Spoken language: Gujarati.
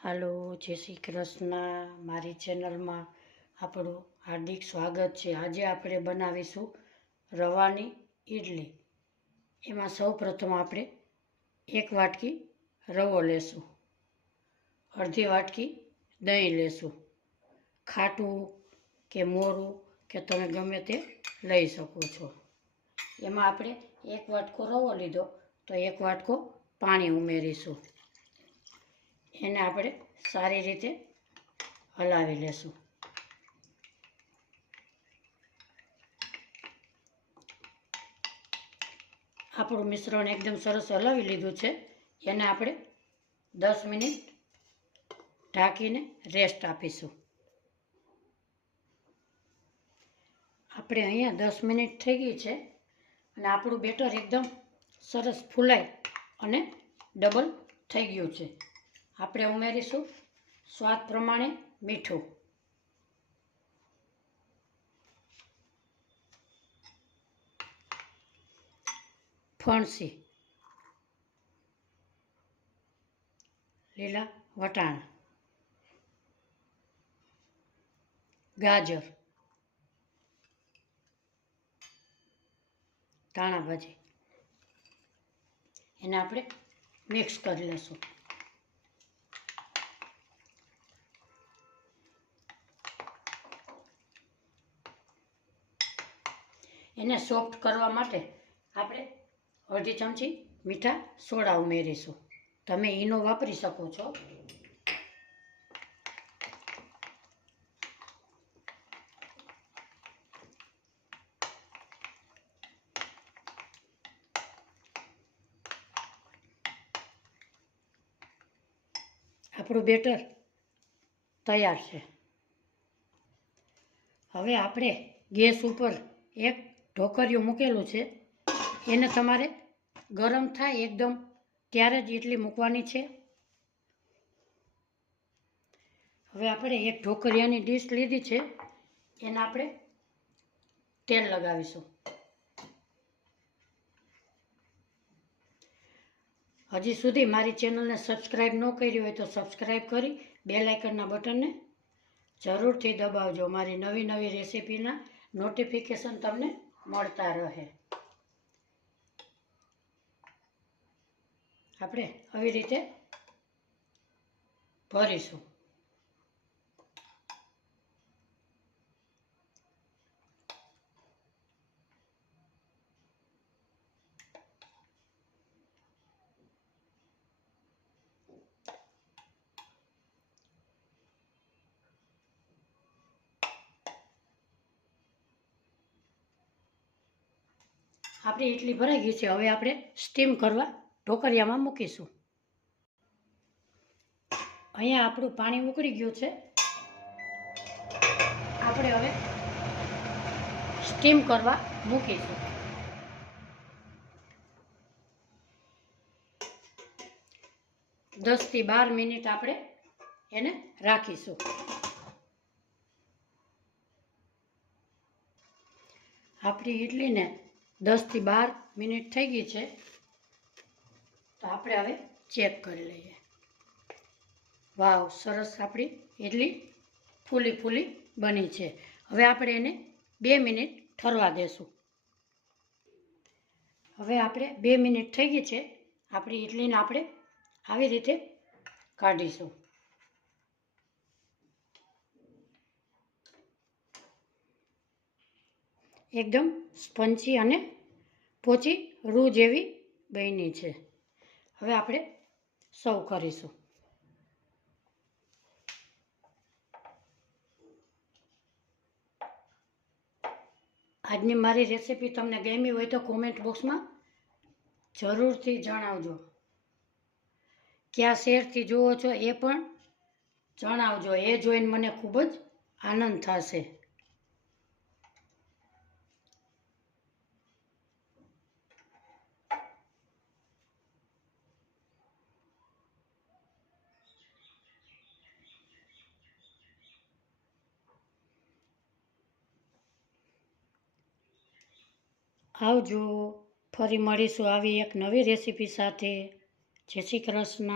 હાલો, જય શ્રી કૃષ્ણ. મારી ચેનલમાં આપણું હાર્દિક સ્વાગત છે. આજે આપણે બનાવીશું રવાની ઇડલી. એમાં સૌ પ્રથમ આપણે 1 વાટકી રવો લેશું, અડધી વાટકી દહીં લેશું. ખાટું કે મોરું કે તમે ગમે તે લઈ શકો છો. એમાં આપણે 1 વાટકો રવો લીધો તો 1 વાટકો પાણી ઉમેરીશું. એને આપણે સારી રીતે હલાવી લેશું. આપણું મિશ્રણ એકદમ સરસ હલાવી લીધું છે. એને આપણે 10 મિનિટ ઢાંકીને રેસ્ટ આપીશું. આપણે અહીંયા 10 મિનિટ થઈ ગઈ છે અને આપણું બેટર એકદમ સરસ ફૂલાય અને ડબલ થઈ ગયું છે. આપણે ઉમેરીશું સ્વાદ પ્રમાણે મીઠું, ફણસી, લીલા વટાણા, ગાજર, ધાણા ભાજી. એને આપણે મિક્સ કરી લઈશું. એને સોફ્ટ કરવા માટે આપણે અડધી ચમચી મીઠા સોડા ઉમેરીશું. તમે ઈનો વાપરી શકો છો. આપણું બેટર તૈયાર છે. હવે આપણે ગેસ ઉપર એક ઢોકરિયું મૂકેલું છે. એને તમારે ગરમ થાય એકદમ ત્યારે જ ઇડલી મૂકવાની છે. હવે આપણે એક ઢોકરિયાની ડીશ લીધી છે. એને આપણે તેલ લગાવીશું. હજી સુધી મારી ચેનલને સબસ્ક્રાઈબ ન કરી હોય તો સબસ્ક્રાઈબ કરી બેલ આઇકનના બટનને જરૂરથી દબાવજો. મારી નવી નવી રેસીપીના નોટિફિકેશન તમને મળતા રહે. આપણે આવી રીતે ભરીશું. આપણી ઇડલી ભરાઈ ગઈ છે. હવે આપણે સ્ટીમ કરવા ઢોકરિયામાં મૂકીશું. અહીંયા આપણું પાણી ઉકળી ગયું છે. આપણે હવે સ્ટીમ કરવા મૂકીશું. દસ થી 12 મિનિટ આપણે એને રાખીશું. આપણી ઇડલીને 10 થી 12 મિનિટ થઈ ગઈ છે. તો આપણે હવે ચેક કરી લઈએ. વાવ, સરસ આપણી ઇડલી ફૂલી ફૂલી બની છે. હવે આપણે એને 2 મિનિટ ઠરવા દેશું. હવે આપણે 2 મિનિટ થઈ ગઈ છે. આપણી ઇડલીને આપણે આવી રીતે કાઢીશું. એકદમ સ્પંચી અને પોચી રૂ જેવી બની છે. હવે આપણે સર્વ કરીશું. આજની મારી રેસીપી તમને ગમી હોય તો કોમેન્ટ બોક્સમાં જરૂરથી જણાવજો. કયા શહેરથી જુઓ છો એ પણ જણાવજો. એ જોઈને મને ખૂબ જ આનંદ થશે. આવજો. ફરી મળીશું આવી એક નવી રેસીપી સાથે. જય શ્રી કૃષ્ણ.